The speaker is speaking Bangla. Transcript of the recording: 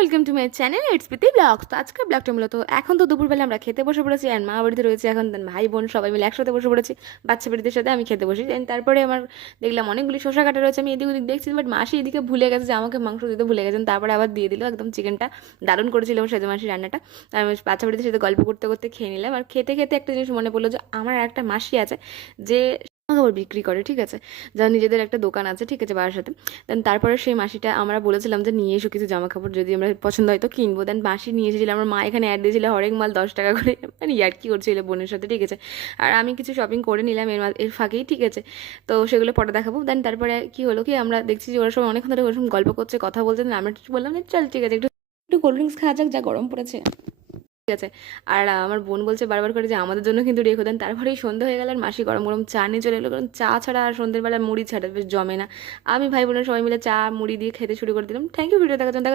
Welcome to my channel it's Preeti blogs. তো আজকের ব্লগটা মূলত এখন তো দুপুরবেলা আমরা খেতে বসে পড়েছি, আর মা বাড়িতে রয়েছে এখন, ভাই বোন সবাই মিলে একসাথে বসে পড়েছি। বাচ্চা বাড়িদের সাথে আমি খেতে বসি। তারপরে আমার দেখলাম অনেকগুলি শসা কাটা রয়েছে, আমি এদিক ওদিক দেখছি, বাট মাসি এদিকে ভুলে গেছে যে আমাকে মাংস দিতে ভুলে গেছেন। তারপরে আবার দিয়ে দিল একদম চিকেনটা। দারুণ করেছিলাম সেজে মাসি রান্নাটা। আমি বাচ্চা বাড়িদের সাথে গল্প করতে করতে খেয়ে নিলাম। আর খেতে খেতে একটা জিনিস মনে পড়লো যে আমার একটা মাসি আছে যে জামাকাপড় বিক্রি করে, ঠিক আছে, যার নিজেদের একটা দোকান আছে, ঠিক আছে, বাবার সাথে। দেন তারপরে সেই মাসিটা আমরা বলেছিলাম যে নিয়ে এসো কিছু জামা কাপড়, যদি আমরা পছন্দ হয় তো কিনবো। দেন মাসি নিয়ে এসেছিল, আমার মা এখানে অ্যাড দিয়েছিল হরেক মাল 10 টাকা করে, মানে ইয়ার্কি করছিল বোনের সাথে, ঠিক আছে। আর আমি কিছু শপিং করে নিলাম এর ফাঁকেই, ঠিক আছে। তো সেগুলো পরে দেখাবো। দেন তারপরে কি হলো কি, আমরা দেখছি যে ওরা সব অনেকক্ষণ ধরে ওরকম গল্প করছে, কথা বলছে। আমরা বললাম যে চল ঠিক আছে, একটু একটু কোল্ড ড্রিঙ্কস খাওয়া যাক, যা গরম পড়েছে, ঠিক আছে। আর আমার বোন বলছে বারবার করে যে আমাদের জন্য কিন্তু রেখো। দেন তারপরেই সন্ধ্যা হয়ে গেল, আর মাসি গরম গরম চা নিয়ে চলে এলো, কারণ চা ছাড়া আর সন্ধ্যের বেলা মুড়ি ছাড়া বেশ জমে না। আমি ভাই বোনের সবাই মিলে চা মুড়ি দিয়ে খেতে শুরু করে দিলাম। থ্যাংক ইউ ভিডিও দেখার জন্য।